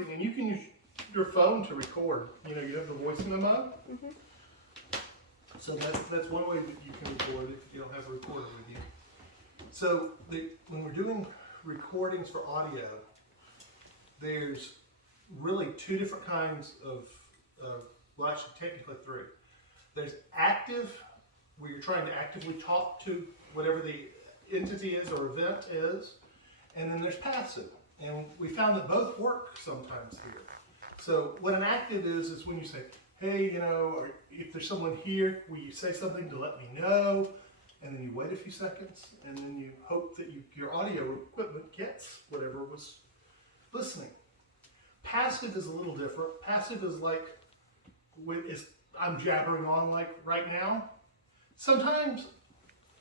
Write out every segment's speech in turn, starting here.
recording, and you can use your phone to record. You know, you have the voice memo. So that's one way that you can record if you don't have a recorder with you. So when we're doing recordings for audio, there's really two different kinds of, well, actually technically three. There's active, where you're trying to actively talk to whatever the entity is or event is, and then there's passive. And we found that both work sometimes here. So what an active is when you say, hey, you know, or if there's someone here, will you say something to let me know? And then you wait a few seconds, and then you hope that your audio equipment gets whatever was listening. Passive is a little different. Passive is like, I'm jabbering on like right now. Sometimes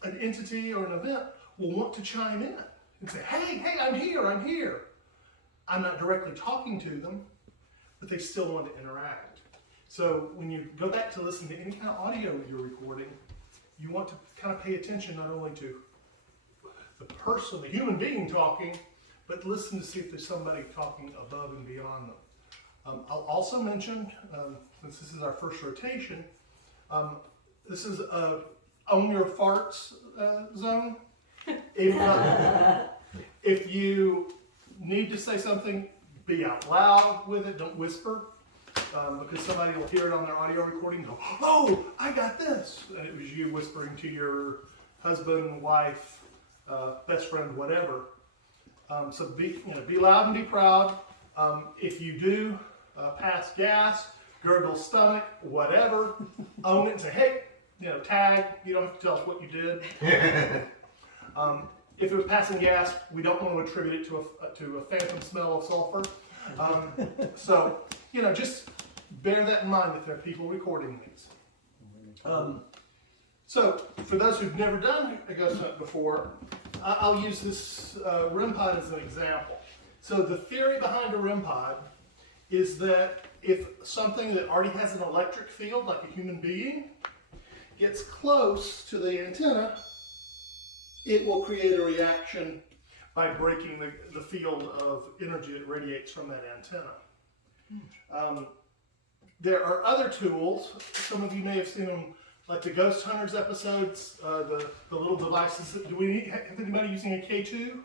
an entity or an event will want to chime in and say, hey, I'm here. I'm not directly talking to them, but they still want to interact. So when you go back to listen to any kind of audio you're recording, you want to kind of pay attention not only to the person, the human being talking, but listen to see if there's somebody talking above and beyond them. I'll also mention, since this is our first rotation, this is a own your farts zone. If you need to say something, be out loud with it, don't whisper, because somebody will hear it on their audio recording and go, oh, I got this. And it was you whispering to your husband, wife, best friend, whatever. So be loud and be proud. If you do pass gas, gurgle stomach, whatever, own it and say, hey, tag. You don't have to tell us what you did. If it was passing gas, we don't want to attribute it to a phantom smell of sulfur. So, just bear that in mind if there are people recording these. So, for those who've never done a ghost hunt before, I'll use this REM pod as an example. So the theory behind a REM pod is that if something that already has an electric field, like a human being, gets close to the antenna, it will create a reaction by breaking the field of energy that radiates from that antenna. There are other tools. Some of you may have seen them, like the Ghost Hunters episodes, the little devices. Have anybody using a K2?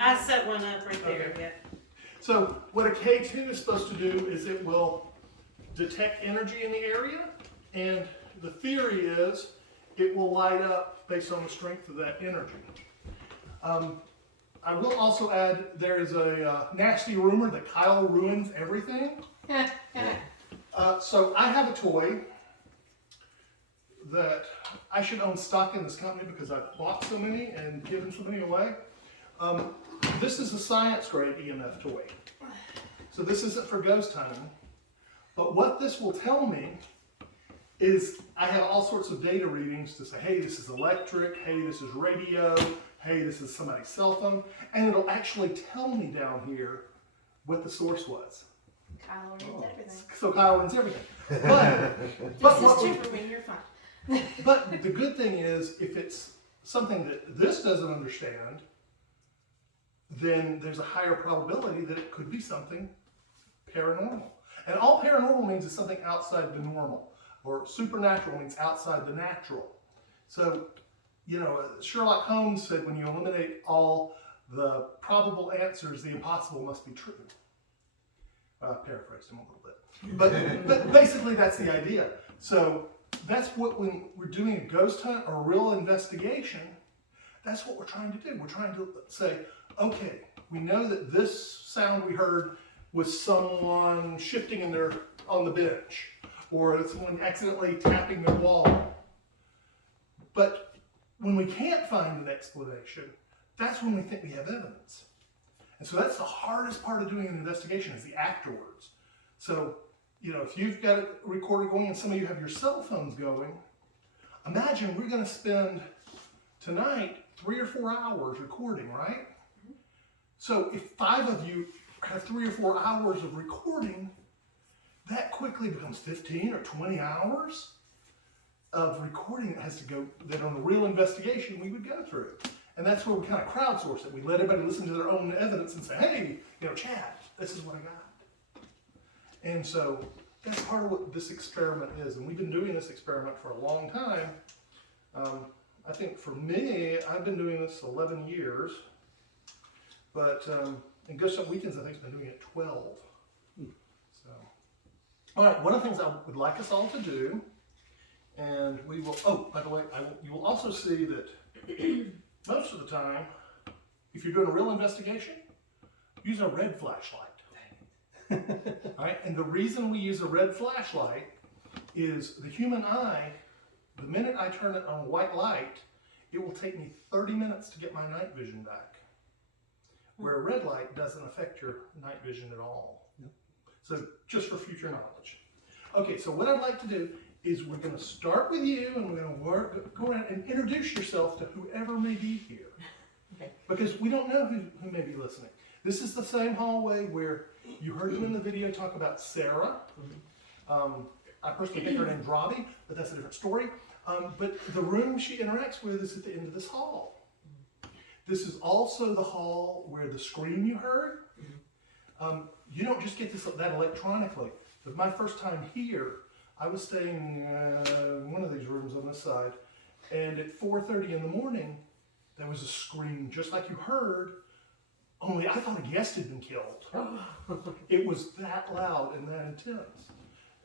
I set one up right there. Okay. Yeah. So what a K2 is supposed to do is it will detect energy in the area, and the theory is it will light up based on the strength of that energy. I will also add, there is a nasty rumor that Kyle ruins everything. So I have a toy that I should own stock in this company because I've bought so many and given so many away. This is a science grade EMF toy. So this isn't for ghost hunting, but what this will tell me is I have all sorts of data readings to say, hey, this is electric, hey, this is radio, hey, this is somebody's cell phone, and it'll actually tell me down here what the source was. Kyle ruins everything. So Kyle runs everything. This is true for me, you're fine. But the good thing is, if it's something that this doesn't understand, then there's a higher probability that it could be something paranormal. And all paranormal means is something outside the normal, or supernatural means outside the natural. So, Sherlock Holmes said when you eliminate all the probable answers, the impossible must be true. I paraphrased him a little bit. But basically that's the idea. So that's what, when we're doing a ghost hunt or a real investigation, that's what we're trying to do. We're trying to say, okay, we know that this sound we heard was someone shifting on the bench, or someone accidentally tapping their wall. But when we can't find an explanation, that's when we think we have evidence. And so that's the hardest part of doing an investigation, is the afterwards. So, if you've got a recorder going and some of you have your cell phones going, imagine we're going to spend tonight 3 or 4 hours recording, right? So if 5 of you have 3 or 4 hours of recording, that quickly becomes 15 or 20 hours of recording that has to go, that on a real investigation we would go through. And that's where we kind of crowdsource it. We let everybody listen to their own evidence and say, hey, Chad, this is what I got. And so that's part of what this experiment is. And we've been doing this experiment for a long time. I think for me, I've been doing this 11 years. But, and Ghost Hunt Weekends, I think, has been doing it 12. So, all right, one of the things I would like us all to do, and we will, oh, by the way, you will also see that most of the time, if you're doing a real investigation, use a red flashlight. All right, and the reason we use a red flashlight is the human eye, the minute I turn it on white light, it will take me 30 minutes to get my night vision back. Where a red light doesn't affect your night vision at all. So just for future knowledge. Okay, so what I'd like to do is we're going to start with you and we're going to go around and introduce yourself to whoever may be here. Okay. Because we don't know who may be listening. This is the same hallway where you heard them in the video talk about Sarah. I personally think her name's Robbie, but that's a different story. But the room she interacts with is at the end of this hall. This is also the hall where the scream you heard. You don't just get that electronically. But my first time here, I was staying in one of these rooms on this side, and at 4:30 in the morning, there was a scream just like you heard, only I thought a guest had been killed. It was that loud and that intense.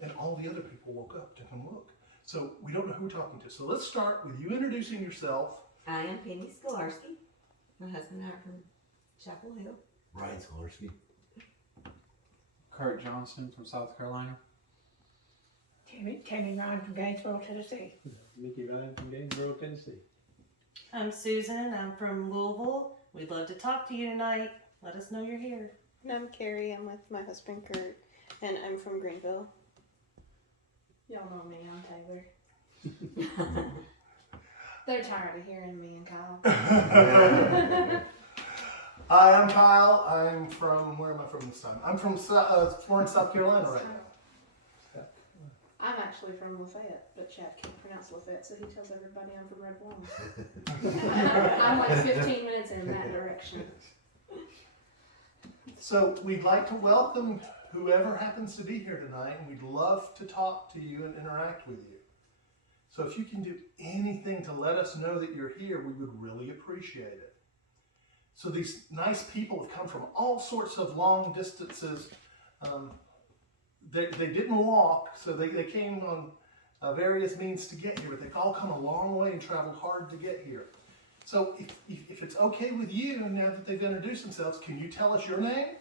And all the other people woke up to come look. So we don't know who we're talking to. So let's start with you introducing yourself. I am Penny Skolarski. My husband and I are from Chapel Hill. Ryan Skolarski. Kurt Johnson from South Carolina. Tammy Ryan from Gainesville, Tennessee. Mickey Ryan from Gainesville, Tennessee. I'm Susan, I'm from Louisville. We'd love to talk to you tonight. Let us know you're here. And I'm Carrie, I'm with my husband Kurt, and I'm from Greenville. Y'all know me, I'm Taylor. They're tired of hearing me and Kyle. Hi, I'm Kyle. I'm from, where am I from this time? I'm from Florence, South Carolina right now. I'm actually from Lafayette, but Chad can't pronounce Lafayette, so he tells everybody I'm from Red Blossom. I'm like 15 minutes in that direction. So we'd like to welcome whoever happens to be here tonight, and we'd love to talk to you and interact with you. So if you can do anything to let us know that you're here, we would really appreciate it. So these nice people have come from all sorts of long distances. They didn't walk, so they came on various means to get here, but they've all come a long way and traveled hard to get here. So if it's okay with you, now that they've introduced themselves, can you tell us your name?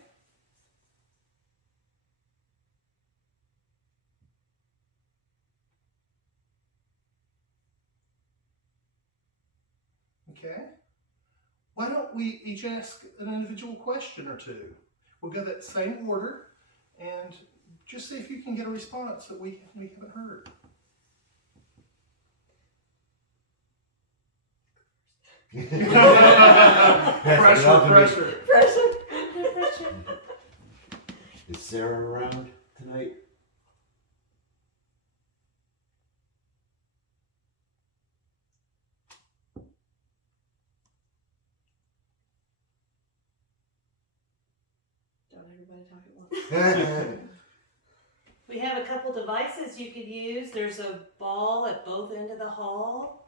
Okay. Why don't we each ask an individual question or two? We'll go that same order and just see if you can get a response that we haven't heard. Pressure. Is Sarah around tonight? Don't everybody talk at once. We have a couple devices you could use. There's a ball at both ends of the hall.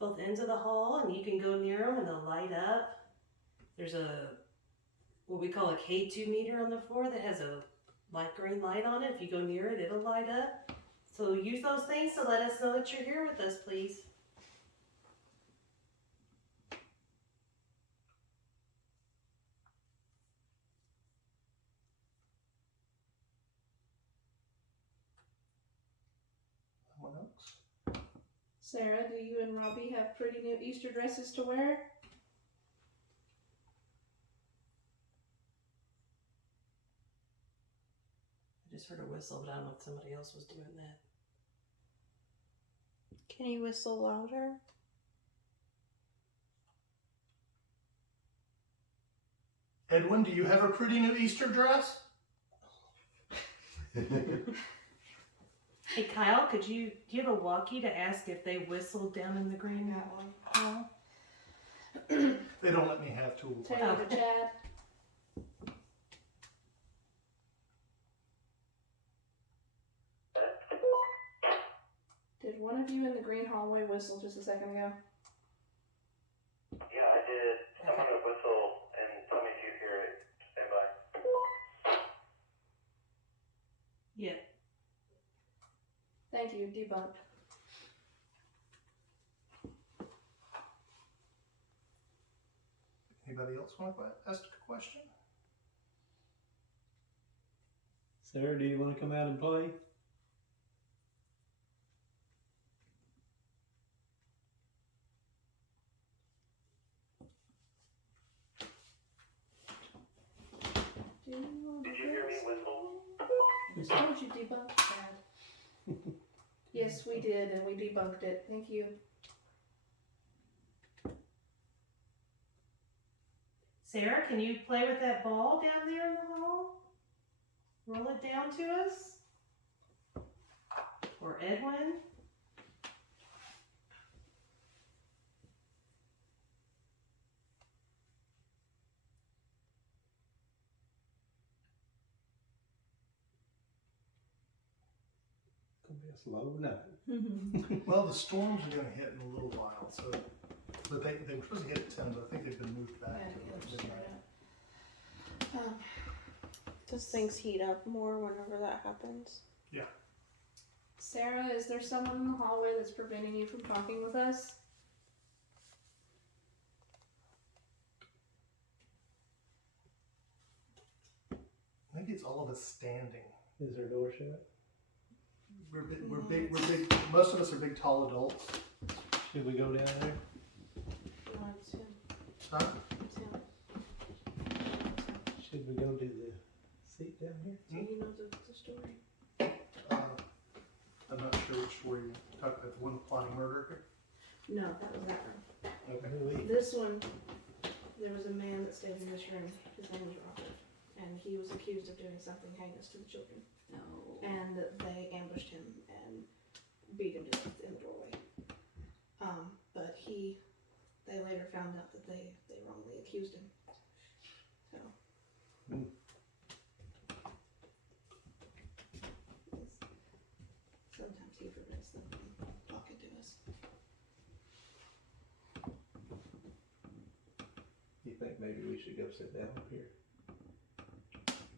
And you can go near them and they'll light up. There's what we call a K2 meter on the floor that has a light green light on it. If you go near it, it'll light up. So use those things to let us know that you're here with us, please. Someone else? Sarah, do you and Robbie have pretty new Easter dresses to wear? I just heard a whistle, but I don't know if somebody else was doing that. Can you whistle louder? Edwin, do you have a pretty new Easter dress? Hey Kyle, do you have a walkie to ask if they whistled down in the green hall? They don't let me have tools. Taylor to Chad. one of you in the green hallway whistle just a second ago? Yeah, I did. I'm gonna whistle and tell me if you hear it. Stand by. Yeah. Thank you, debunked. Anybody else want to ask a question? Sarah, do you want to come out and play? Do you want Did you hear me whistle? Told you debunked that. Yes, we did, and we debunked it. Thank you. Sarah, can you play with that ball down there in the hall? Roll it down to us? Or Edwin? Gonna be a slow night. Well, the storms are going to hit in a little while, so but they were supposed to hit at 10, but I think they've been moved back to midnight. Does things heat up more whenever that happens? Yeah. Sarah, is there someone in the hallway that's preventing you from talking with us? Maybe it's all of us standing. Is her door shut? We're big. Most of us are big, tall adults. Should we go down there? No, it's him. Huh? It's him. Should we go to the seat down here? Do you know the story? I'm not sure which story you're talking about. The one plotting murder here? No, that was that room. Okay. This one, there was a man that stayed in this room. His name was Robert, and he was accused of doing something heinous to the children. No. And they ambushed him and beat him to death in the doorway. But they later found out that they wrongly accused him. So. Sometimes he prevents them from talking to us. You think maybe we should go sit down up here?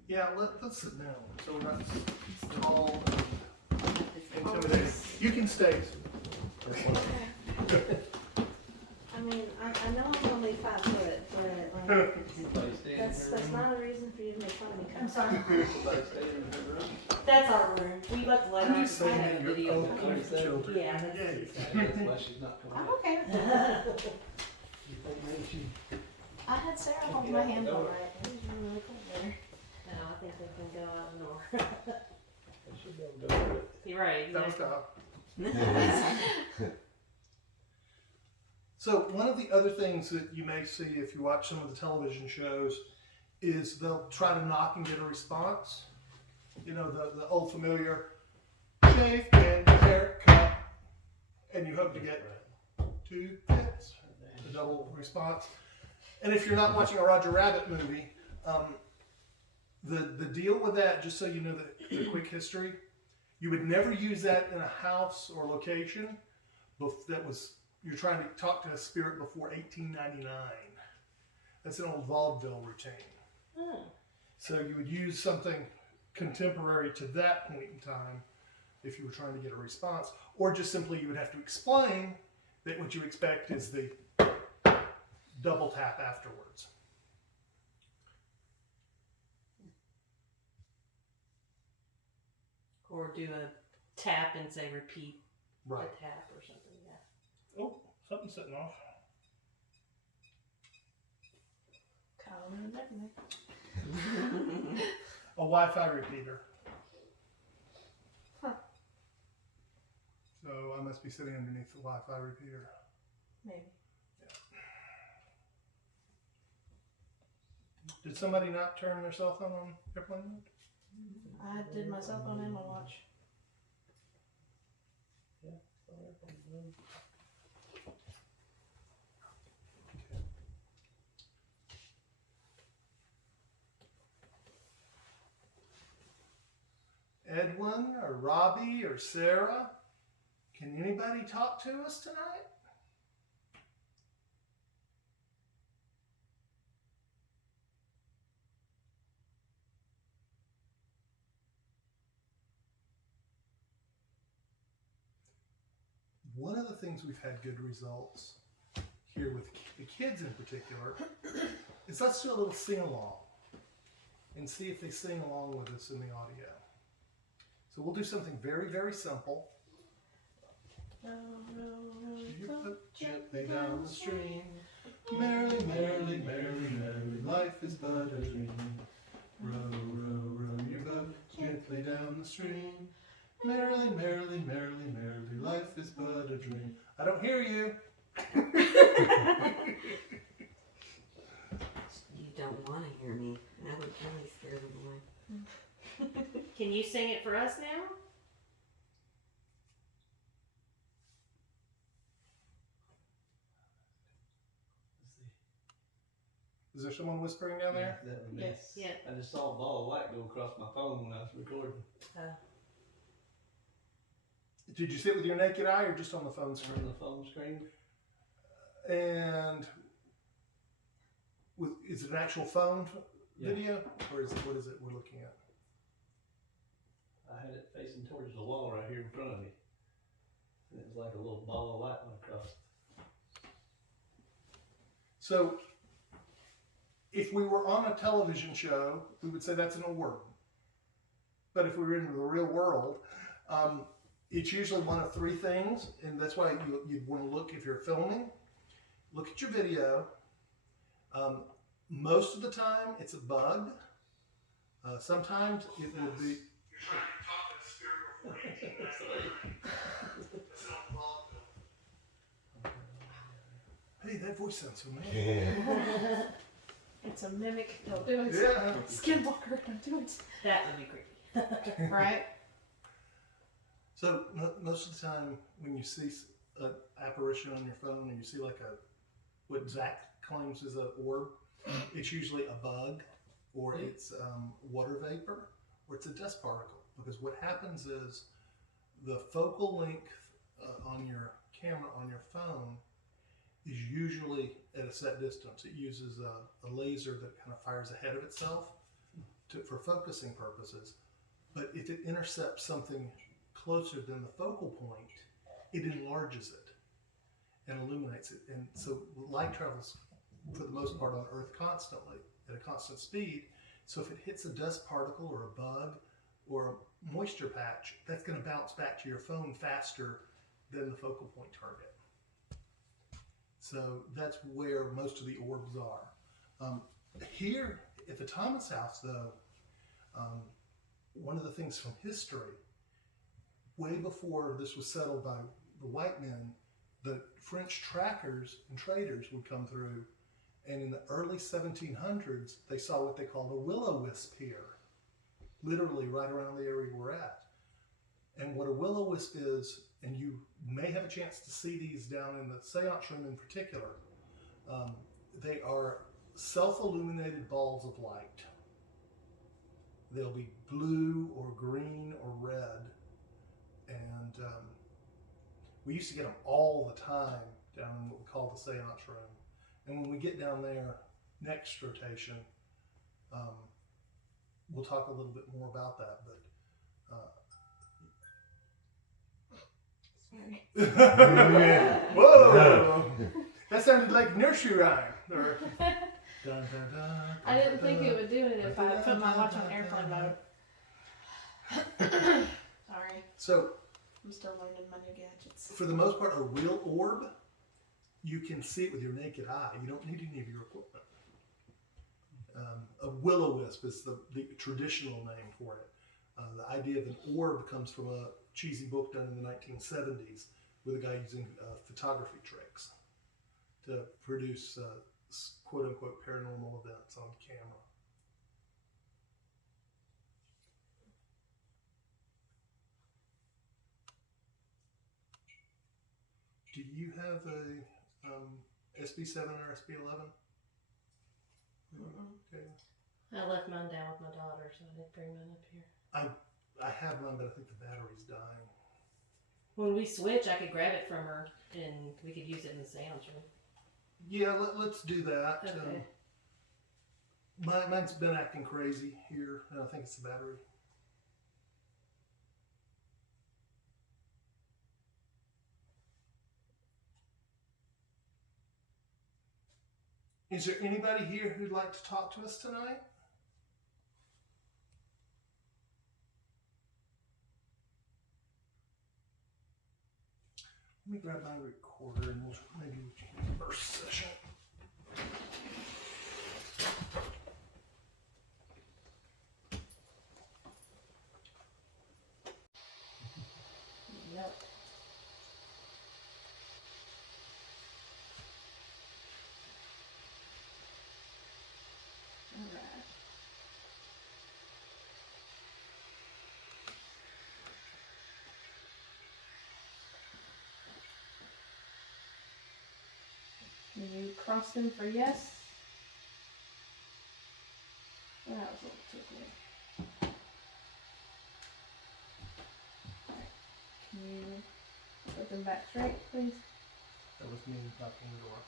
Yeah, let's sit down. So we're not tall and intimidating. You can stay. Okay. I mean, I know I'm only 5 foot, but like, that's not a reason for you to make fun of me. I'm sorry. That's our room. We left the light I'm on. just I saying have that a you're video. open for children. Yeah, that's That's why she's not coming I'm out. okay with that. You think maybe she I had Sarah hold my hand all right. It was really cool there. No, I think they can go out more. should be able to do it? You're right. That was Exactly. Kyle. So one of the other things that you may see if you watch some of the television shows is they'll try to knock and get a response. You know, the old familiar shave and haircut, and you hope to get 2 hits, a double response. And if you're not watching a Roger Rabbit movie, the deal with that, just so you know the quick history, you would never use that in a house or location you're trying to talk to a spirit before 1899. That's an old vaudeville routine. Oh. So you would use something contemporary to that point in time if you were trying to get a response, or just simply you would have to explain that what you expect is the double tap afterwards. Or do a tap and say repeat Right. a tap or something. Yeah. Oh, something's setting off. Kyle ruined everything. A Wi-Fi repeater. Huh. So I must be sitting underneath the Wi-Fi repeater. Maybe. Did somebody not turn their cell phone on airplane mode? I did my cell phone and my watch. Edwin or Robbie or Sarah, Can anybody talk to us tonight? One of the things we've had good results here with the kids in particular is let's do a little sing along and see if they sing along with us in the audio. So we'll do something very, very simple. You put gently down the stream, merrily, merrily, merrily, merrily, life is but a dream. Row, row, row your boat gently down the stream, merrily, merrily, merrily, merrily, life is but a dream. I don't hear you. You don't want to hear me. That would really scare them away. Can you sing it for us now? Is there someone whispering down there? That would be. Yes. Yeah. I just saw a ball of light go across my phone when I was recording. Did you see it with your naked eye or just on the phone screen? On the phone screen. And is it an actual phone Yeah. video, or is it what is it we're looking at? I had it facing towards the wall right here in front of me. And it was like a little ball of light went across. So, if we were on a television show, we would say that's an orb. But if we were in the real world, it's usually one of three things, and that's why you'd want to look if you're filming. Look at your video. Most of the time, it's a bug. Sometimes it will be. You're trying to talk in a spiritual. Hey, that voice sounds familiar. Yeah. It's a mimic. Don't do it. Yeah. Skinwalker. Don't do it. That would be creepy. Right? So most of the time, when you see an apparition on your phone, and you see like what Zach claims is an orb, it's usually a bug, or it's water vapor, or it's a dust particle. Because what happens is the focal length on your camera on your phone is usually at a set distance. It uses a laser that kind of fires ahead of itself for focusing purposes. But if it intercepts something closer than the focal point, it enlarges it and illuminates it. And so light travels for the most part on Earth constantly at a constant speed. So if it hits a dust particle or a bug or a moisture patch, that's going to bounce back to your phone faster than the focal point target. So that's where most of the orbs are. Here at the Thomas house, though, one of the things from history, way before this was settled by the white men, the French trackers and traders would come through, and in the early 1700s, they saw what they called a will-o-wisp here, literally right around the area we're at. And what a will-o-wisp is, and you may have a chance to see these down in the seance room in particular, they are self-illuminated balls of light. They'll be blue or green or red, and we used to get them all the time down in what we call the seance room. And when we get down there next rotation, we'll talk a little bit more about that. But Sorry. whoa, that sounded like nursery rhyme. Or, dun, dun, dun, I didn't think it would do it if I put my watch on airplane mode. Sorry. So, I'm still learning my new gadgets. for the most part, a real orb, you can see it with your naked eye. You don't need any of your equipment. A will-o-wisp is the traditional name for it. The idea of an orb comes from a cheesy book done in the 1970s with a guy using photography tricks to produce quote-unquote paranormal events on camera. Do you have a SB7 or SB11? Okay. I left mine down with my daughter, so I didn't bring mine up here. I have one, but I think the battery's dying. When we switch, I could grab it from her and we could use it in the sounds room. Yeah, let's do that. Okay. Mine's been acting crazy here, and I think it's the battery. Is there anybody here who'd like to talk to us tonight? Let me grab my recorder and maybe we can first session. Yep. Alright. Can you cross them for yes? That was a little tickly. Alright. Can you put them back straight, please? That was me knocking the door.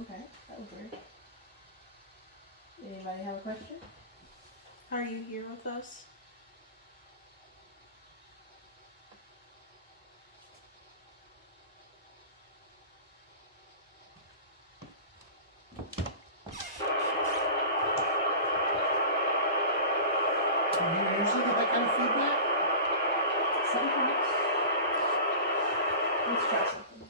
Okay, that was weird. Anybody have a question? Are you here with us? Do you usually get that kind of feedback? Sometimes. Let's try something.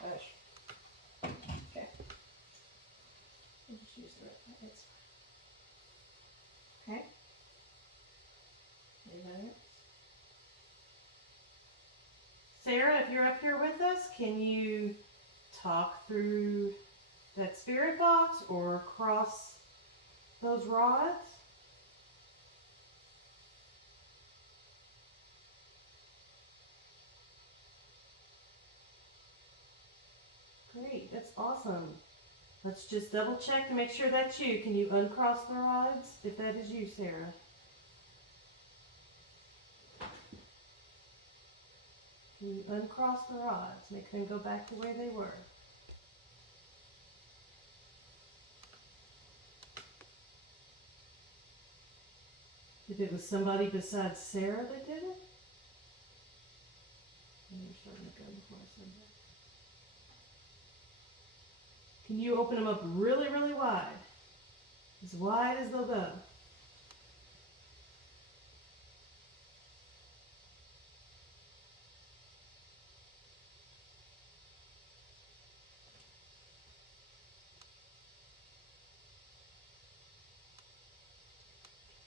Gosh. Okay. We'll just use the right it's okay. Anybody else? Sarah, if you're up here with us, can you talk through that spirit box or cross those rods? Great, that's awesome. Let's just double check to make sure that's you. Can you uncross the rods if that is you, Sarah? Can you uncross the rods? Make them go back to where they were. If it was somebody besides Sarah that did it? And you're starting to go before I said that. Can you open them up really, really wide? As wide as they'll go.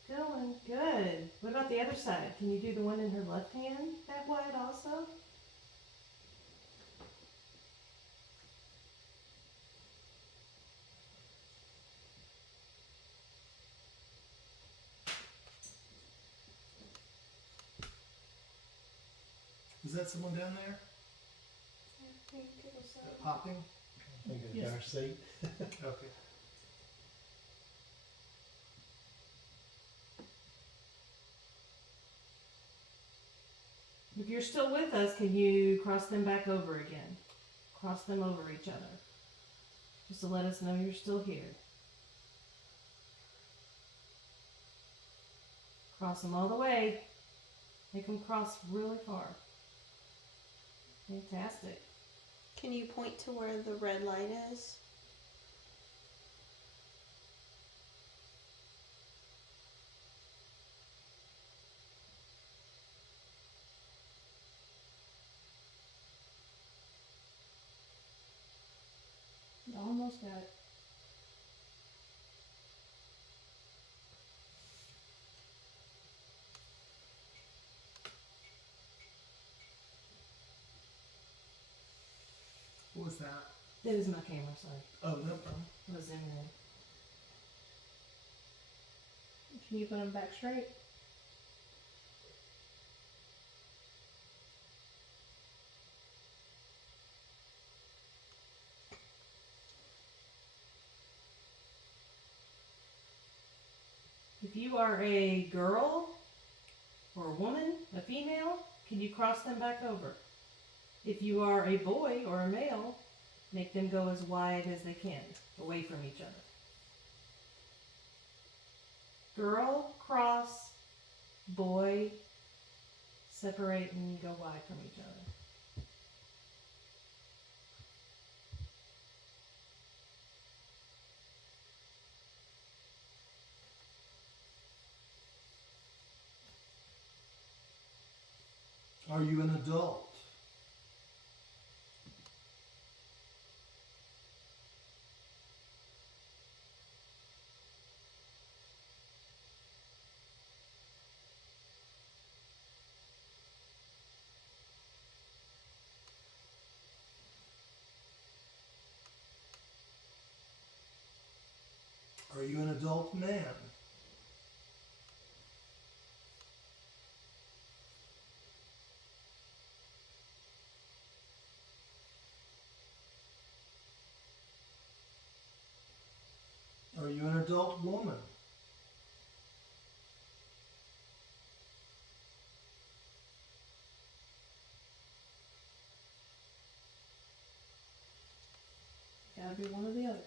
Going good. What about the other side? Can you do the one in her left hand that wide also? Is that someone down there? I think it was Popping? I think it's Yes. Darcy. Okay. If you're still with us, can you cross them back over again? Cross them over each other. Just to let us know you're still here. Cross them all the way. Make them cross really far. Fantastic. Can you point to where the red light is? You almost got it. What was that? That is my camera, sorry. Oh, no problem. It was in there. Can you put them back straight? If you are a girl or a woman, a female, can you cross them back over? If you are a boy or a male, make them go as wide as they can, away from each other. Girl, cross, boy, separate and go wide from each other. Are you an adult? Are you an adult man? Are you an adult woman? Gotta be one or the other.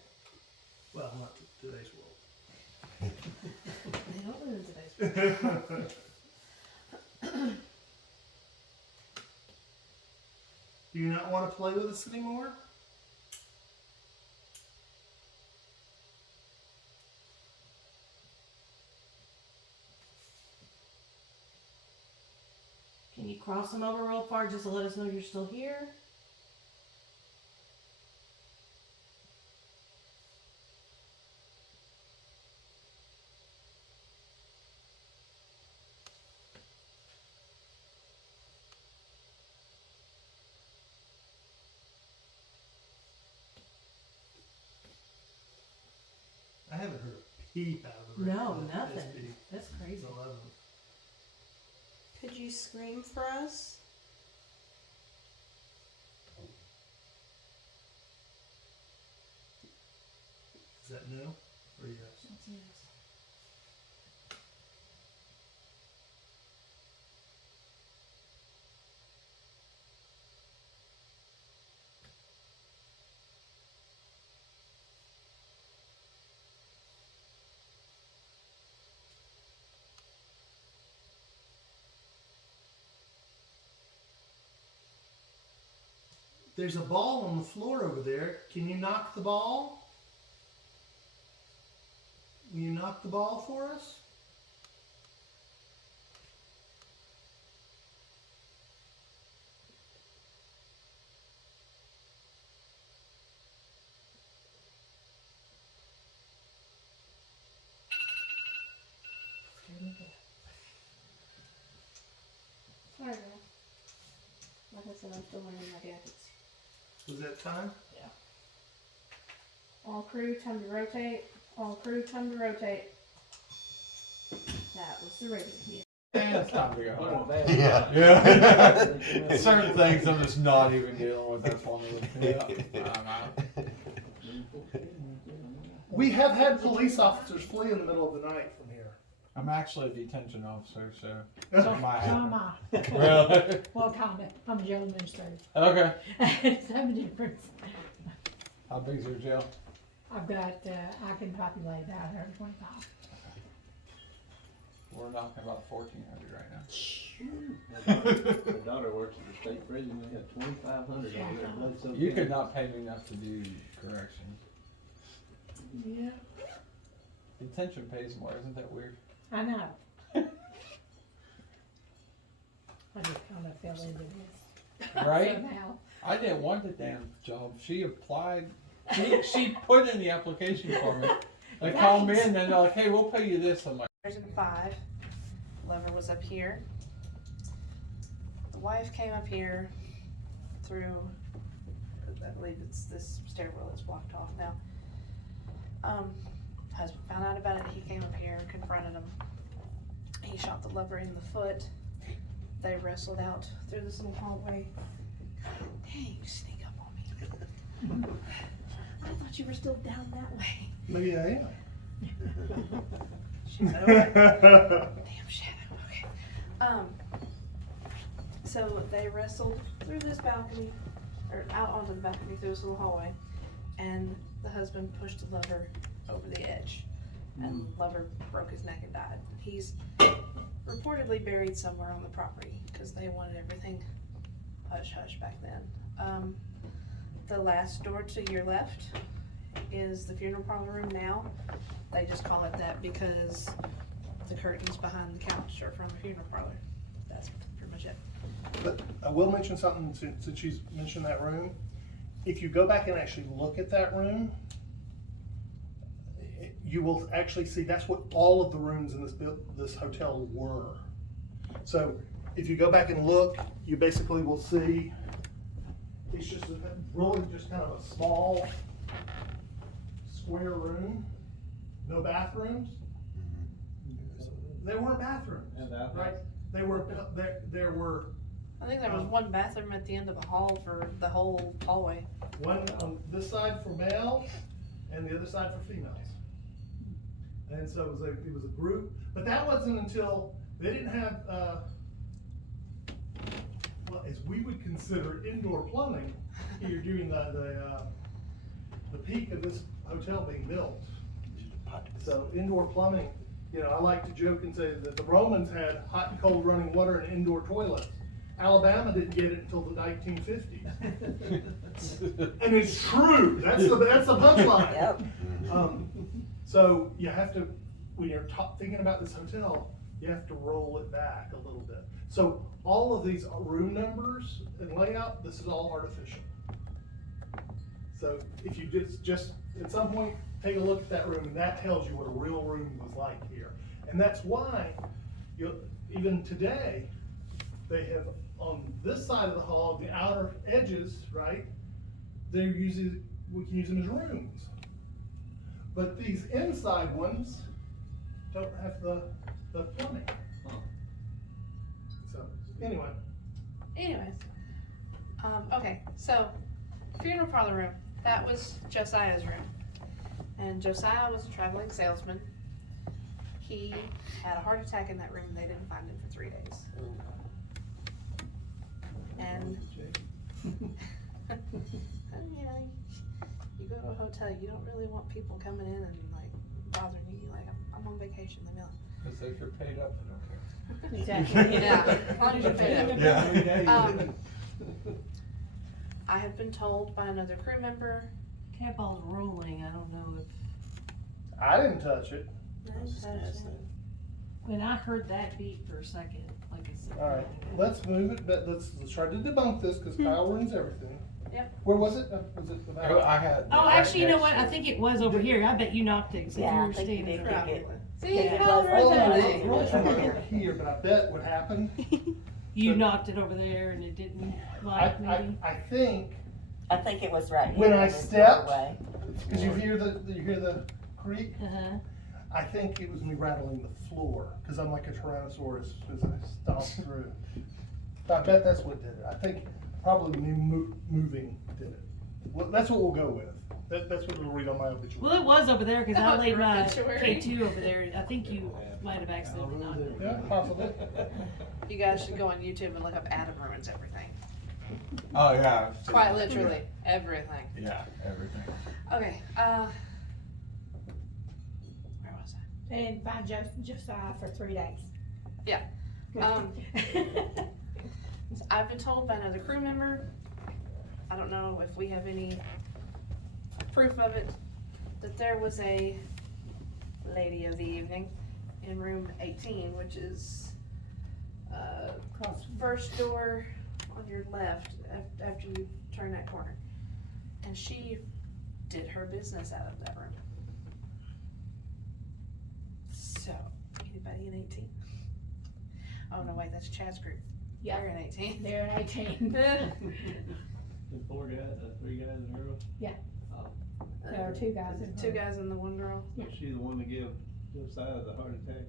Well, not today's world. They don't live in today's world. Do you not want to play with us anymore? Can you cross them over real far just to let us know you're still here? I haven't heard a peep out of the No, SB nothing. That's crazy. 11. Could you scream for us? Is that no or yes? There's a ball on the floor over there. Can you knock the ball? Will you knock the ball for us? Sorry, girl. Like I said, I'm still wearing my jackets. Was that time? All crew, time to rotate. All crew, time to rotate. That was the radio. Yeah. And it's time to go What a home. bad. Yeah. Certain things I'm just not even dealing with. That's one of them. Yeah. I'm out. We have had police officers flee in the middle of the night from here. I'm actually a detention officer, so So, that might so am happen. I. Really? Well, kind of. I'm a jail administrator. Okay. It's some difference. How big's your jail? I've got, I can populate about 125. We're knocking about 1,400 right now. My daughter works at the state prison, they have 2,500 on their blood so You could not pay me enough to do corrections. Yeah. Detention pays more, isn't that weird? I know. I just kind of fell into this. Right? Somehow. I didn't want the damn job. She applied. She put in the application for me. They called me in and they're like, hey, we'll pay you this. I'm like, Version 5. Lever was up here. The wife came up here through, I believe it's this stairwell that's blocked off now. Husband found out about it, he came up here and confronted him. he shot the lover in the foot. They wrestled out through this little hallway. Dang, you sneak up on me. I thought you were still down that way. Maybe I She's am. damn shadow. Okay. So they wrestled through this balcony, or out onto the balcony through this little hallway, and the husband pushed the lover over the edge, and the lover broke his neck and died. He's reportedly buried somewhere on the property because they wanted everything hush hush back then. The last door to your left is the funeral parlor room now. They just call it that because the curtains behind the couch are from the funeral parlor. That's pretty much it. But I will mention something since she's mentioned that room. If you go back and actually look at that room, you will actually see that's what all of the rooms in this hotel were. So if you go back and look, you basically will see it's just really just kind of a small square room, no bathrooms. There weren't bathrooms, And that, right? There were I think there was one bathroom at the end of the hall for the whole hallway. one on this side for male and the other side for females. And so it was a group, but that wasn't until they didn't have, well, as we would consider indoor plumbing here during the peak of this hotel being built. So indoor plumbing, you know, I like to joke and say that the Romans had hot and cold running water and indoor toilets. Alabama didn't get it until the 1950s. And it's true, that's the punchline. Yep. So you have to, when you're thinking about this hotel, you have to roll it back a little bit. So all of these room numbers and layout, this is all artificial. So if you just at some point, take a look at that room, and that tells you what a real room was like here. And that's why, even today, they have on this side of the hall, the outer edges, right? We can use them as rooms. But these inside ones don't have the plumbing. So, anyway. Anyways, okay, so funeral parlor room, that was Josiah's room. And Josiah was a traveling salesman. He had a heart attack in that room. They didn't find him for 3 days. And you know, you go to a hotel, you don't really want people coming in and like bothering you. You're like, I'm on vacation. Leave me alone. Cause if you're paid up, they don't care. Exactly. Yeah, as long as you're paid up. Yeah. I have been told by another crew member. Campbell's rolling, I don't know if. I didn't touch it. When I heard that beat for a second, like I said. All right, let's move it, but let's try to debunk this, because Kyle ruins everything. Yep. Where was it? Was it the Oh, I had. Oh, actually, you know what? I think it was over here. I bet you knocked it, 'cause if Yeah, you I were think you standing did there. kick it. See, Yeah, it Kyle was ruins over everything. there. Rolls over here, but I bet what happened, You knocked it over there and it didn't like maybe. I think, I think it was right here. When I in this stepped- doorway. because you hear the creak, Uh-huh. I think it was me rattling the floor, because I'm like a Tyrannosaurus as I stomped through. I bet that's what did it. I think probably me moving did it. Well, that's what we'll go with. That's what it'll read on my obituary. Well, it was over there, 'cause I laid my Obituary. K2 over there. I think you might have accidentally knocked it. Yeah, possibly. You guys should go on YouTube and look up Adam ruins everything. Oh, yeah. Quite literally, everything. Yeah, everything. Okay, where was I? They didn't find Josiah for 3 days. Yeah. I've been told by another crew member, I don't know if we have any proof of it, that there was a lady of the evening in room 18, which is first door on your left after you turn that corner. And she did her business out of that room. So, anybody in 18? Oh no, wait, that's Chad's group. Yeah. They're in 18. They're in 18. The 4 guys, 3 guys and a girl? Yeah. Oh, There are 2 guys in Two guys and the one girl. Yeah. was she the one to give Josiah the heart attack?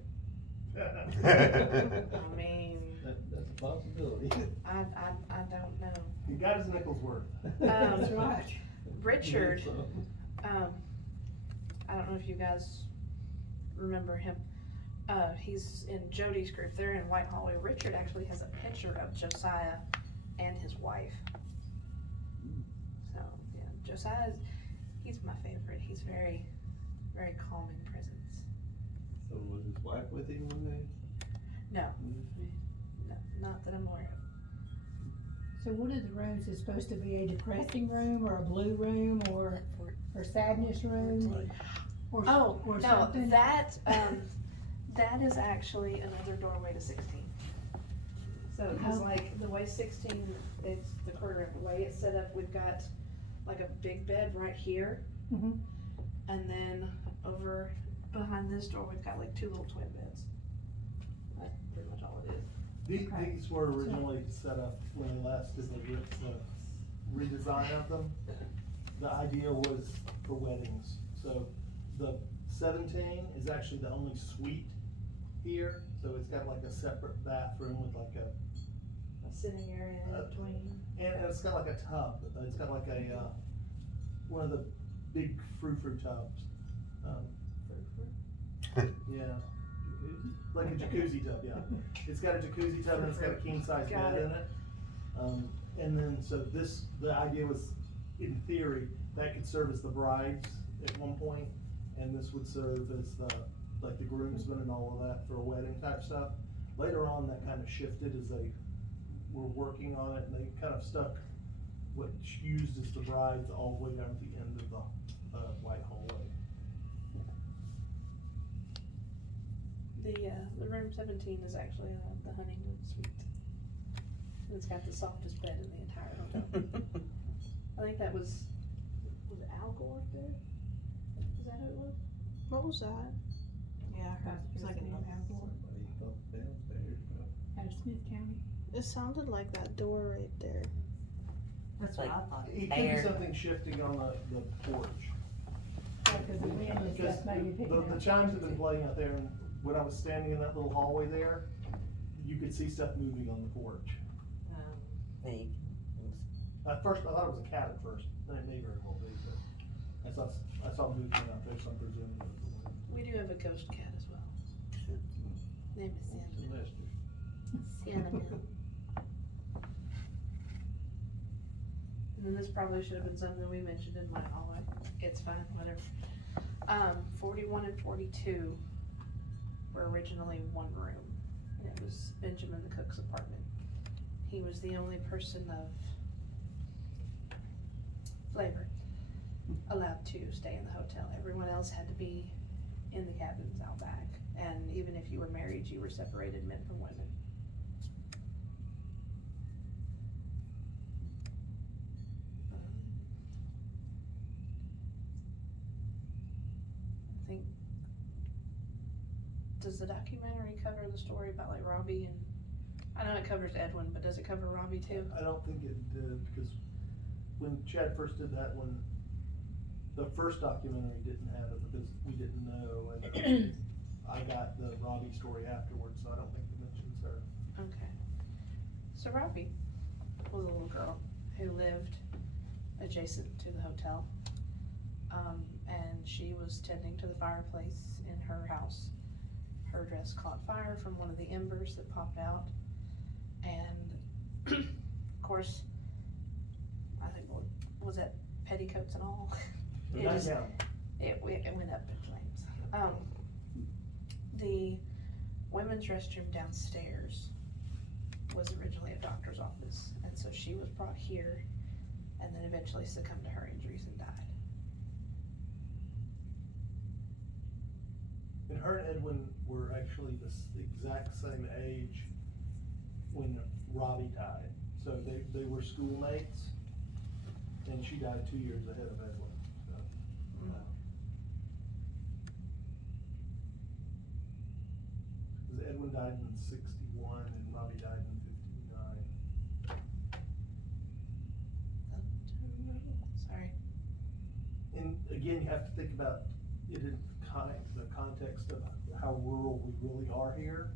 I mean, That's a possibility. I don't know. He got his nickels worth. That's right. Richard, So, I don't know if you guys remember him. He's in Jody's group. They're in White Hallway. Richard actually has a picture of Josiah and his wife. So yeah, he's my favorite. He's very, very calming presence. so was his wife with him when they? No, moved? no, not that I'm aware of. So one of the rooms is supposed to be a depressing room or a blue room or sadness room or Oh, or no, something? that is actually another doorway to 16. So, cause Oh. like the way 16, it's the corridor, the way it's set up, we've got like a big bed right here. Mhm. And then over behind this door, we've got like 2 little twin beds. That's pretty much all it is. Okay. These were originally set up when they last did the redesign of them. The idea was for weddings, so the 17 is actually the only suite here, so it's got like a separate bathroom with like A sitting area in between. and it's got like a tub, it's got like a, one of the big frou-frou tubs. Yeah, like a jacuzzi tub, yeah. It's got a jacuzzi tub and it's got a king size Got bed it. in it. And then, so the idea was, in theory, that could serve as the brides at one point, and this would serve as the, like the groomsmen and all of that for a wedding type stuff. Later on, that kind of shifted as they were working on it, and they kind of stuck what's used as the brides all the way down to the end of the, white hallway. The room 17 is actually the honeymoon suite. And it's got the softest bed in the entire hotel. I think that was it Al Gore there? Is that who it was? What was that? Yeah, I heard It's like an Somebody up downstairs, Out of Smith County. It sounded like that door right there. That's what I thought. It could be something shifting on the porch. Because the wind and Because stuff maybe picking the up. chimes have been playing out there, and when I was standing in that little hallway there, you could see stuff moving on the porch. Neat. At first, I thought it was a cat at first, then it may very well be, but I saw movement out there, so I'm presuming it was the wind. We do have a ghost cat as well. Name is Cinnamon. Lester. Cinnamon. And then this probably should have been something we mentioned in my hallway. It's fine, whatever. 41 and 42 were originally one room. And it was Benjamin the cook's apartment. He was the only person of flavor allowed to stay in the hotel. Everyone else had to be in the cabins out back. And even if you were married, you were separated, men from women. I think, does the documentary cover the story about like Robbie and, I know it covers Edwin, but does it cover Robbie too? I don't think it did, because when Chad first did that one, the first documentary didn't have it because we didn't know, and I got the Robbie story afterwards, so I don't think it mentions her. Okay. So Robbie was a little girl who lived adjacent to the hotel. And she was tending to the fireplace in her house. Her dress caught fire from one of the embers that popped out. And of course, I think, was that petticoats and all? But It not just- now. It went up in flames. The women's restroom downstairs was originally a doctor's office, and so she was brought here, and then eventually succumbed to her injuries and died. And her and Edwin were actually the exact same age when Robbie died. So they were schoolmates, and she died 2 years ahead of Edwin. So, because Edwin died in 61 and Robbie died in 59. Sorry. And again, you have to think about it in the context of how how rural we really are here.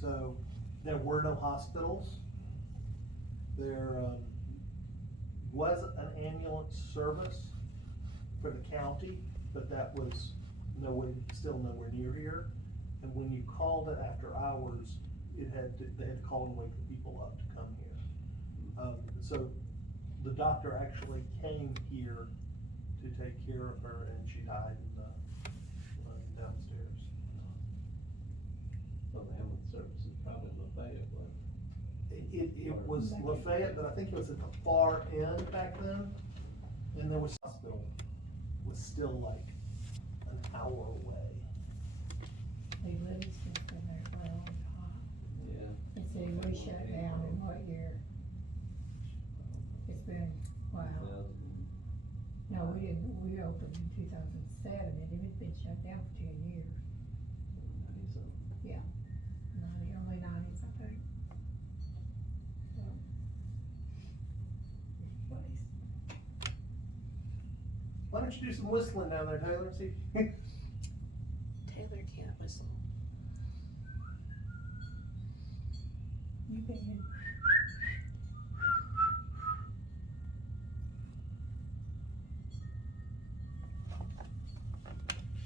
So there were no hospitals. There was an ambulance service for the county, but that was still nowhere near here. And when you called it after hours, they had to call and wake the people up to come here. So the doctor actually came here to take care of her, and she died in the downstairs. So the ambulance service is probably Lafayette, but It was Lafayette, but I think it was at the far end back then, and there was hospital was still like an hour away. They really still been there for a long time. yeah. And so we shut down in what year? It's been, wow. 2000. No, we opened in 2007 and it had been shut down for 10 years. 90-something. Early 90s, I think. So, place. Why don't you do some whistling down there, Taylor? See? Taylor can't whistle. You can.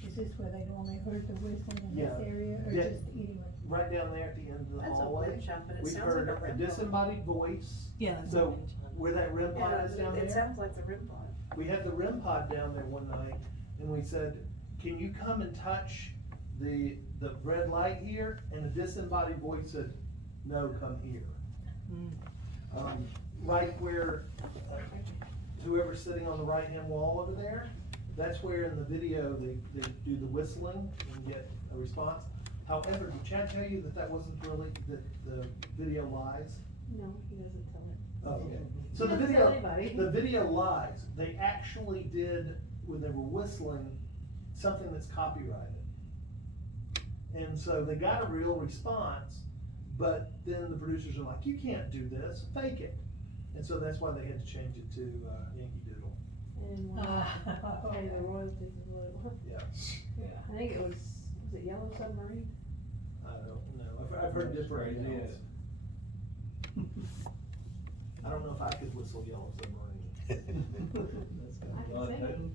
Is this where they normally heard the whistling in Yeah. this area, or Yeah. just anywhere? Right down there at the end of the That's a hallway. wood shop, but it We've sounds heard like a a REM pod. disembodied voice. Yeah. So where that REM pod is down it there, sounds like the REM pod. we had the REM pod down there one night, and we said, "Can you come and touch the red light here?" And the disembodied voice said, "No, come here." Right where whoever's sitting on the right hand wall over there, that's where in the video they do the whistling and get a response. However, did Chad tell you that wasn't really, that the video lies? No, he doesn't tell it. Oh, okay. So the Doesn't video, tell anybody. the video lies. They actually did, when they were whistling, something that's copyrighted. And so they got a real response, but then the producers are like, "You can't do this, fake it." And so that's why they had to change it to Yankee Doodle. And pay the royalties is what it was. Yeah, Yeah. I think it was it Yellow Submarine? I don't know. I've heard different Crazy, accounts. I don't know if I could whistle Yellow Submarine. That's got I a can lot sing of it.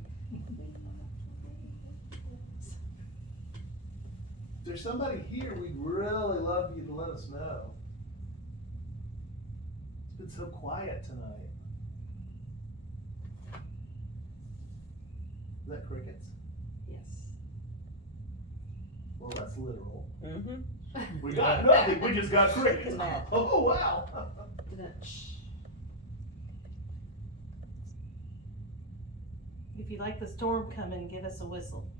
If there's somebody here, we'd really love you to let us know. It's been so quiet tonight. Is that crickets? Yes. Well, that's literal. Mm-hmm. We got nothing, we just got crickets. Matt. Oh, wow. If you like the storm coming, give us a whistle.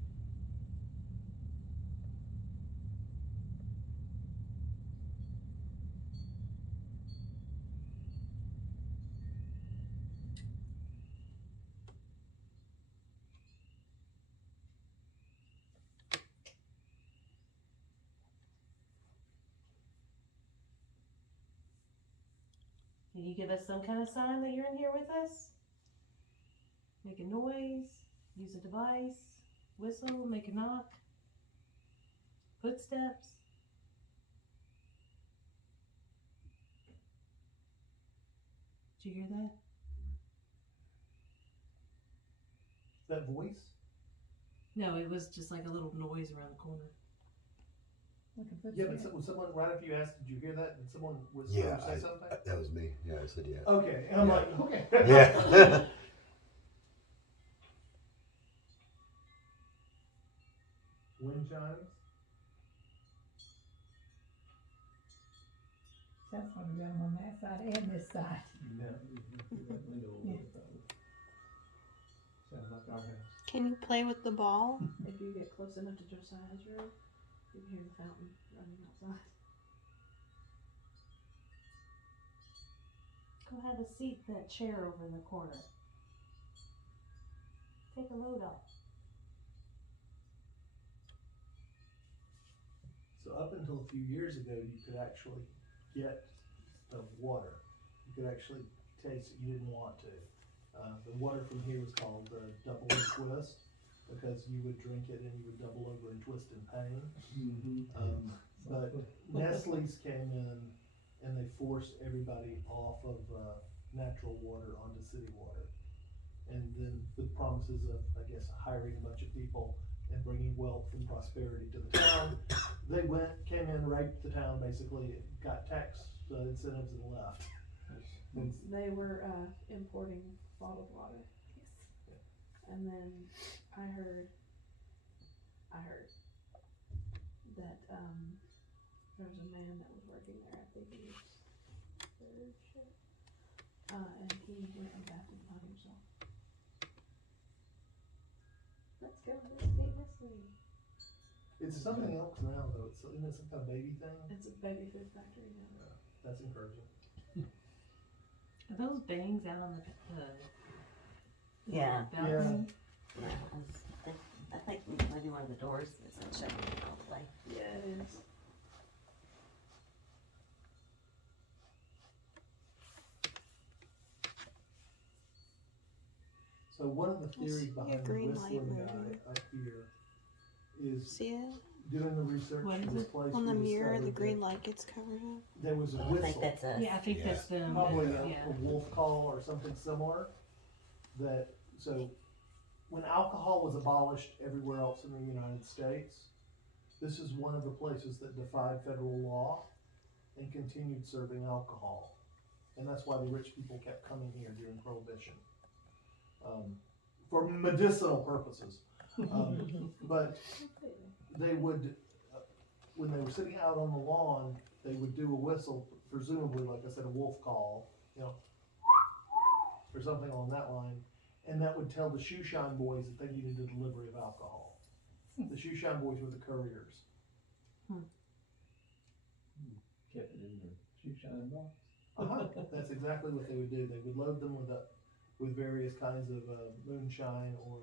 Can you give us some kind of sign that you're in here with us? Make a noise, use a device, whistle, make a knock, footsteps. Did you hear that? That voice? No, it was just like a little noise around the corner. Looking for Yeah, but the- was someone, right after you asked, did you hear that? Did someone whisper Yeah, or say something? That was me. Yeah, I said yeah. Okay, and I'm Yeah. like, okay. Yeah. Wind chimes? That's what we got on that side and this side. Yeah. That window over there, probably. Sounds like our house. Can you play with the ball? If you get close enough to Josiah's room, you can hear the fountain running outside. Go have a seat in that chair over in the corner. Take a load off. So up until a few years ago, you could actually get the water. You could actually taste it. You didn't want to. The water from here was called Double Twist, because you would drink it and you would double over and twist in pain. Mm-hmm. But Nestle's came in and they forced everybody off of natural water onto city water. And then with promises of, I guess, hiring a bunch of people and bringing wealth and prosperity to the town, they came in, raped the town basically, got tax incentives and left. They were importing bottled water. Yes. And then I heard that there was a man that was working there. I think he was third shift, and he went in the bathroom and hung himself. Let's go investigate Nestle. It's something else now though, isn't it some kind of baby thing? It's a baby food factory now. That's encouraging. Are those bangs out on the Yeah. balcony? I think maybe one of the doors isn't shut all the way. Yeah, it is. So one of the theories see a behind the green light whistling guy moving. up here is See it? doing the research What for is this it? place. On the we mirror, the discovered green that light gets covered up. There was a I think whistle, that's us. Yeah, I think Yeah. that's them. probably Yeah. a wolf call or something similar. So when alcohol was abolished everywhere else in the United States, this is one of the places that defied federal law and continued serving alcohol. And that's why the rich people kept coming here during Prohibition. For medicinal purposes. But they would, when they were sitting out on the lawn, they would do a whistle, presumably, like I said, a wolf call, you know, or something along that line, and that would tell the shoeshine boys that they needed a delivery of alcohol. The shoeshine boys were the couriers. Kept it in their shoe shine box. That's exactly what they would do. They would load them with various kinds of moonshine or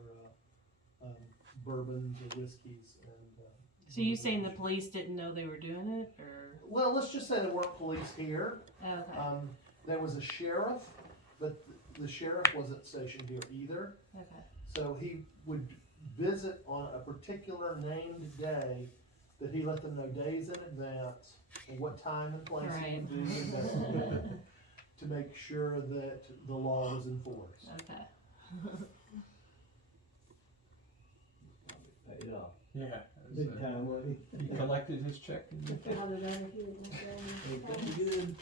bourbons or whiskeys. And So you saying the police didn't know they were doing it, or? well, let's just say there weren't police here. Okay. There was a sheriff, but the sheriff wasn't stationed here either. Okay. So he would visit on a particular named day that he let them know days in advance and what time and place he would do the investigation to make sure that the law was enforced. Okay. Paid off. Yeah. it was, Big time, wasn't he collected his check. And How did that if you didn't he? say? Pretty good.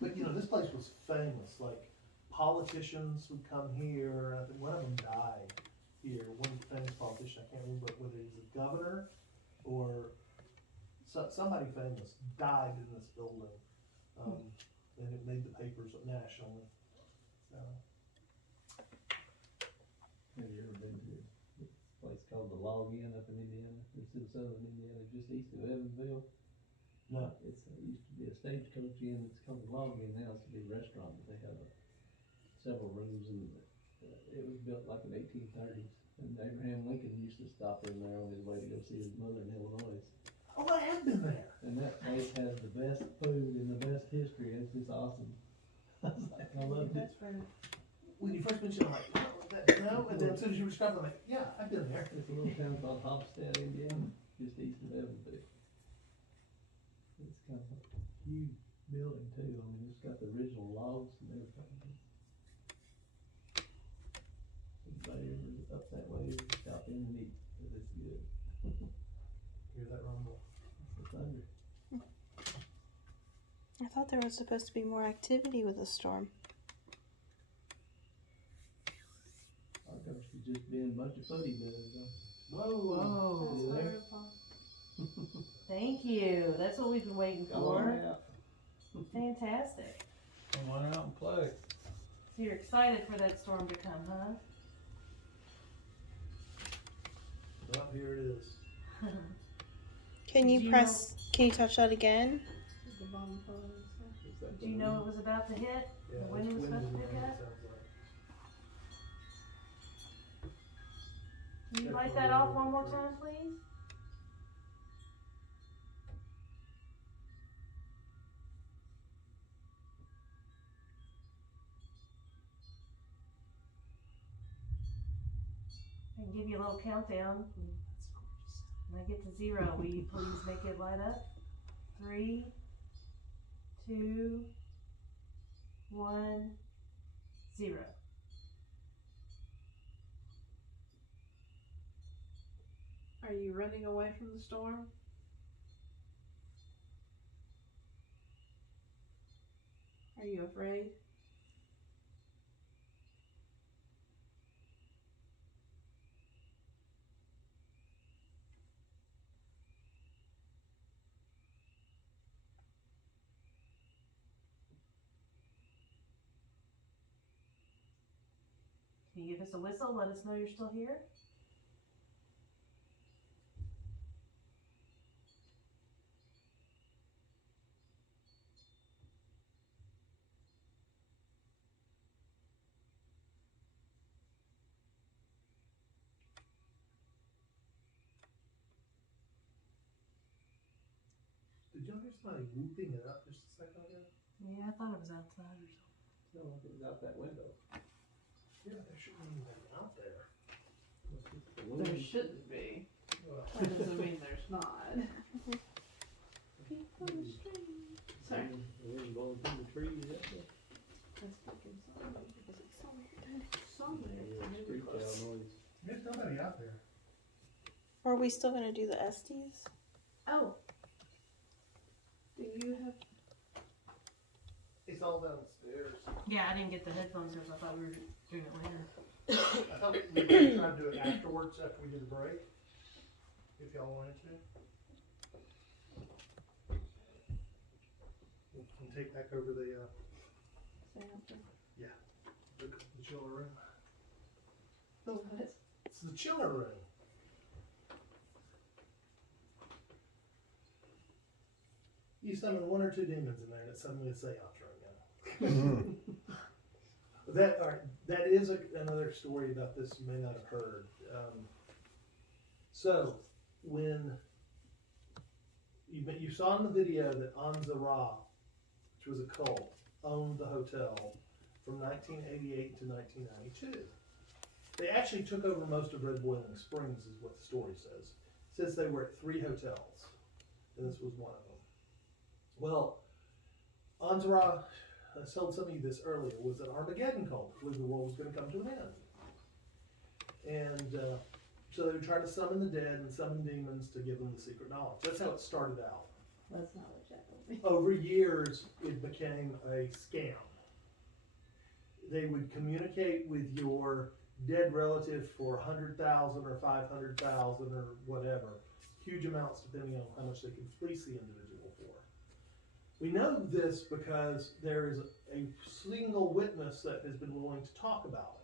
But you know, this place was famous, like politicians would come here, I think one of them died here, one famous politician, I can't remember whether he was a governor or somebody famous died in this building. And it made the papers nationally, so. Have you ever been to a place called the Log Inn up in Indiana? It's in southern Indiana, just east of Evansville. No. It used to be a stagecoach inn, it's called the Log Inn now, it's a big restaurant, but they have several rooms and it was built like in 1830s. And Abraham Lincoln used to stop in there on his way to go see his mother in Illinois. Oh, I have been there. And that place has the best food and the best history, it's just awesome. I was like, I loved it. When you first mentioned it, I'm like, that, no, and then as soon as you described it, I'm like, yeah, I've been there. It's a little town called Hofstad, Indiana, just east of Evansville. It's kind of a huge building too, I mean, it's got the original logs and everything. Anybody ever up that way, stop in and eat, 'cause it's good. Hear that rumble? It's the thunder. I thought there was supposed to be more activity with the storm. Our gosh, it's just been a bunch of footy buildings. Whoa. See there? Thank you. That's what we've been waiting Come on for. out. Fantastic. Come on out and play. So you're excited for that storm to come, huh? Well, here it is. Can Did you you press? Can you touch that again? Is that Did you know it was about to hit? Yeah, The wind it's was supposed to windy, pick it up? sounds like. Can you Yeah, light for that the off road one more trip. time, please? Thank give you a little countdown. When I get to 0, will you please make it light up? 3, 2, 1, 0. Are you running away from the storm? Are you afraid? Can you give us a whistle? Let us know you're still here. Did y'all hear somebody whooping it up just a second ago? Yeah, I thought it was outside or something. No, it was out that window. Yeah, there shouldn't even be out there. There shouldn't be. Well, That doesn't mean there's not. People are strange. Sorry. The wind blowing through the trees, that's it. That's fucking somewhere. Because it's somewhere. Yeah, screech owl noise. there's nobody out there. Are we still gonna do the Estes? Oh. Do you have? It's all downstairs. Yeah, I didn't get the headphones because I thought we were doing it later. I thought we were gonna try to do it afterwards, after we do the break. If y'all wanted to. We can take back over the chiller room. The what? It's the chiller room. You summon 1 or 2 demons in there, and it's suddenly a seance room now. That is another story about this you may not have heard. So, when you saw in the video that Anza Ra, which was a cult, owned the hotel from 1988 to 1992. They actually took over most of Red Boiling Springs, is what the story says. It says they were at 3 hotels, and this was one of them. Well, Anza Ra, I told some of you this earlier, was an Armageddon cult. Believed the world was going to come to an end. And so they would try to summon the dead and summon demons to give them the secret knowledge. That's how it started out. That's not what Jack told me. Over years, it became a scam. They would communicate with your dead relative for 100,000 or 500,000 or whatever, huge amounts depending on how much they could fleece the individual for. We know this because there is a single witness that has been willing to talk about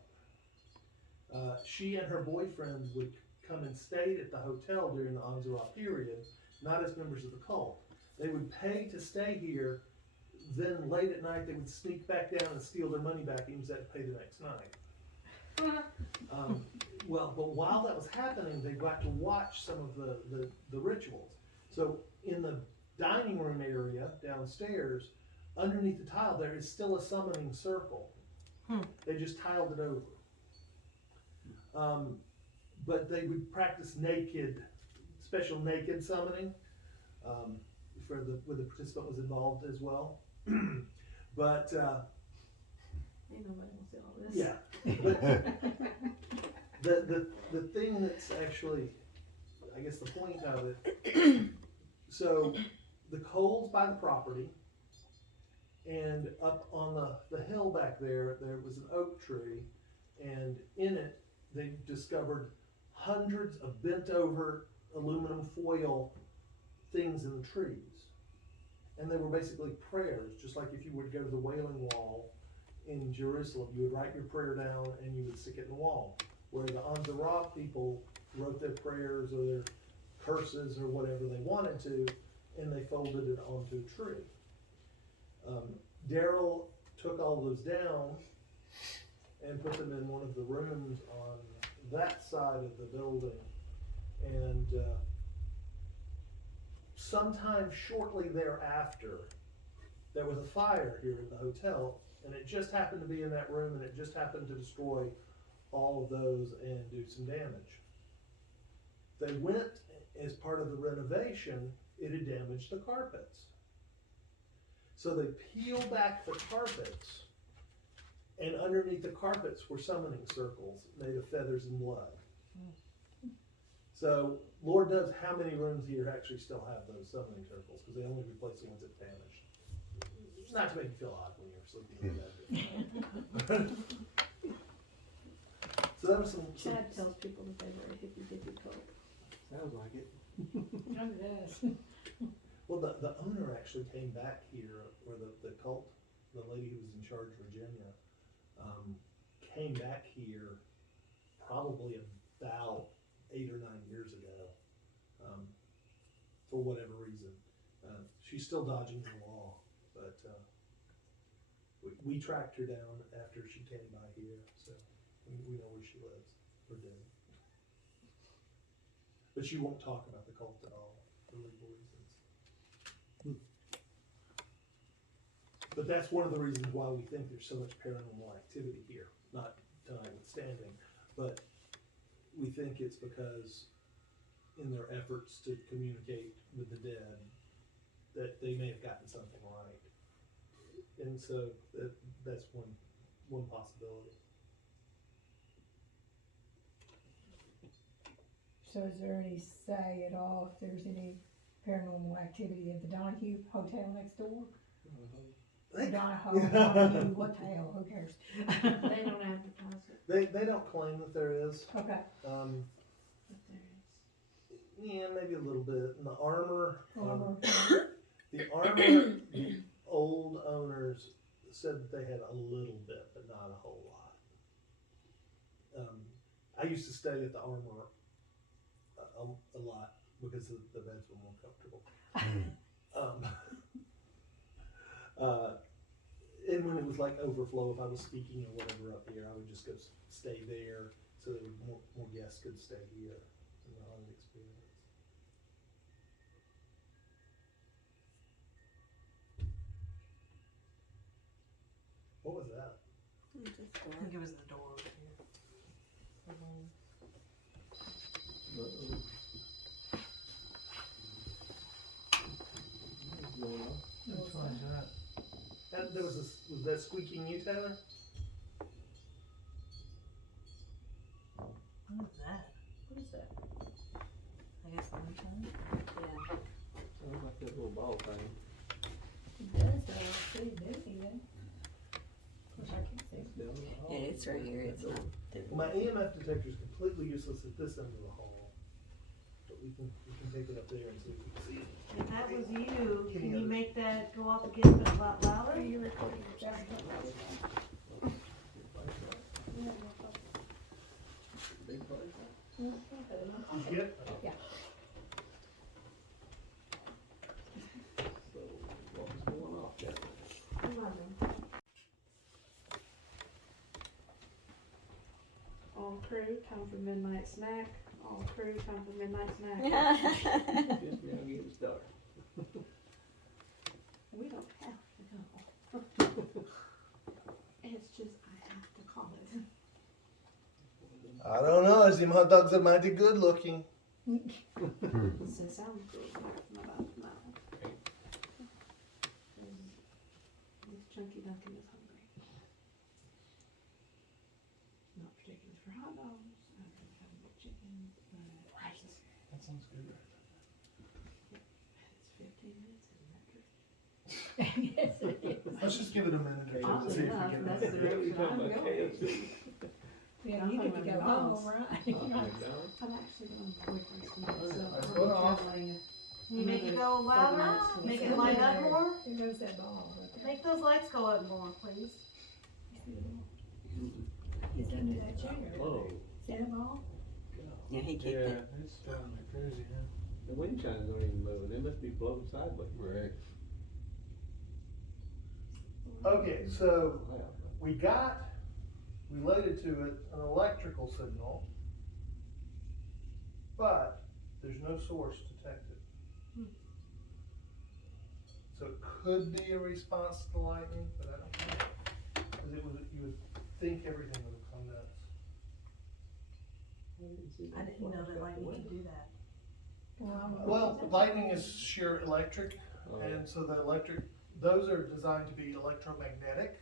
it. She and her boyfriend would come and stay at the hotel during the Anza Ra period, not as members of the cult. They would pay to stay here, then late at night they would sneak back down and steal their money back, even if they had to pay the next night. But while that was happening, they got to watch some of the rituals. So in the dining room area downstairs, underneath the tile, there is still a summoning circle. They just tiled it over. But they would practice special naked summoning, where the participant was involved as well. But Ain't nobody will see all this. yeah, but the thing that's actually, I guess the point of it, so the Coles buy the property, and up on the hill back there was an oak tree, and in it they discovered hundreds of bent over aluminum foil things in the trees. And they were basically prayers, just like if you would go to the Wailing Wall in Jerusalem, you would write your prayer down and you would stick it in the wall. Where the Anza Ra people wrote their prayers or their curses or whatever they wanted to, and they folded it onto a tree. Daryl took all those down and put them in one of the rooms on that side of the building. And sometime shortly thereafter, there was a fire here in the hotel, and it just happened to be in that room, and it just happened to destroy all of those and do some damage. They went, as part of the renovation, it had damaged the carpets. So they peeled back the carpets, and underneath the carpets were summoning circles made of feathers and blood. So, Lord knows how many rooms here actually still have those summoning circles, because they only replace the ones that vanished. Not to make you feel odd when you're sleeping in bed. So that was some. Chad tells people that they were a hippy dippy cult. Sounds like it. Kind of does. Well, the owner actually came back here, or the cult, the lady who was in charge, Virginia, came back here probably about 8 or 9 years ago, for whatever reason. She's still dodging the law, but we tracked her down after she came by here, so we know where she lives, or did. But she won't talk about the cult at all, for legal reasons. But that's one of the reasons why we think there's so much paranormal activity here, not notwithstanding, but we think it's because in their efforts to communicate with the dead, that they may have gotten something right. And so that's one possibility. So is there any say at all if there's any paranormal activity at the Donahue Hotel next door? Donahue, what the hell, who cares? They don't advertise it, They don't claim that there is. Okay, Um, but there is. yeah, maybe a little bit. And the armor, Armor. the old owners said that they had a little bit, but not a whole lot. I used to stay at the armor a lot because the beds were more comfortable. And when it was like overflow, if I was speaking or whatever up here, I would just go stay there so that more guests could stay here in the haunted experience. What was that? I think it was the door over here. Which one is that? Was that squeaking you, Taylor? What is that? What is that? I guess lunchtime? Yeah. Sounds like that little ball thing. it does, though, it's pretty busy then. Of course, I can't see. It's down in the hall. Yeah, it's right here, it's not. My EMF detector is completely useless at this end of the hall, but we can take it up there and see if we can see it. If that was you, can you make that go off again but a lot louder? Are you recording yourself? Big place. You get? Yeah. So, what was going off there? All crew, time for midnight snack. All crew, time for midnight snack. Just now getting started. We don't have to go. It's just, I have to call it. I don't know. Them hot dogs are mighty good looking. So it sounds good, my mouth now. This Chunky Duncan is hungry. Not particularly for hot dogs. I don't have any chicken, but That sounds good. it's 15 minutes in that trip. Yes, it is. Let's just give it a minute or two Oddly to see if we enough, get that's it. the direction I'm Talking about going. KFC. Yeah, you get to go home, right? McDonald's. I'm actually going to boyfriend's tonight, so Nice. I'll be Well, traveling. Can you make it go 30 louder? minutes to Make the it light up There. more? Here goes that ball. right there. Make those lights go up more, please. It's under that chair. Whoa. See that ball? Yeah, he kicked it. Yeah, it's driving me crazy, huh? The wind chimes don't even move, they must be blowing sideways. Right. Okay, so Wow. we related to it an electrical signal, but there's no source detected. So it could be a response to the lightning, but I don't know. Because you would think everything would have come nuts. I didn't know that lightning could do that. Well, lightning is sheer electric, and so the electric, those are designed to be electromagnetic,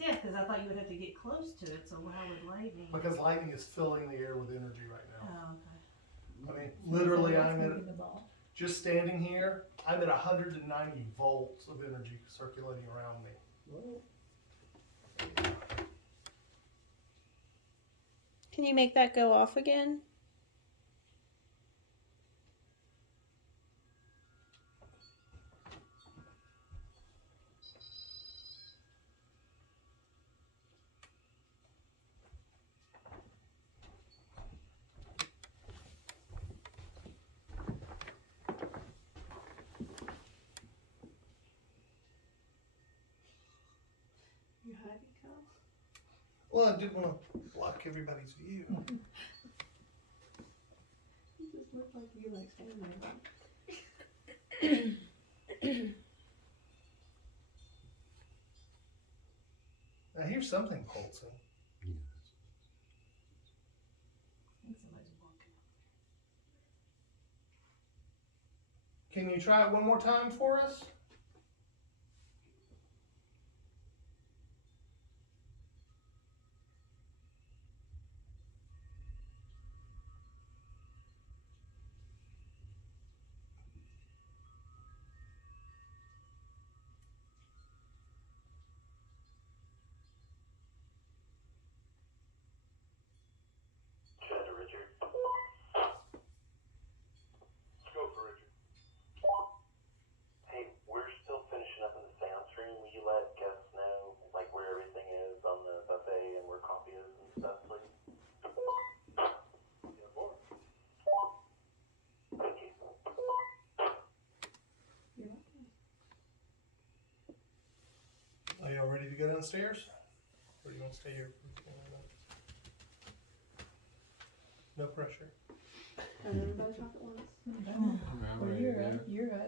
Yeah, because I thought you would have to get close to it, so how would lightning? because lightning is filling the air with energy right now. Oh, okay. I mean, literally, That's I'm at, moving the ball. just standing here, I'm at 190 volts of energy circulating around me. Can you make that go off again? You hiding, Kyle? Well, I didn't want to block everybody's view. You just look like you like standing there. I hear something pulsing. I think somebody's walking. Can you try it one more time for us? Chad to Richard. Let's go for Richard. Hey, we're still finishing up in the sound stream. Will you let guests know, like, where everything is on the buffet and where coffee is and stuff, please? Yeah, boy. Thank you. Are y'all ready to go downstairs? Or do you want to stay here for a few more minutes? No pressure. Does everybody talk at once? Well, you're up.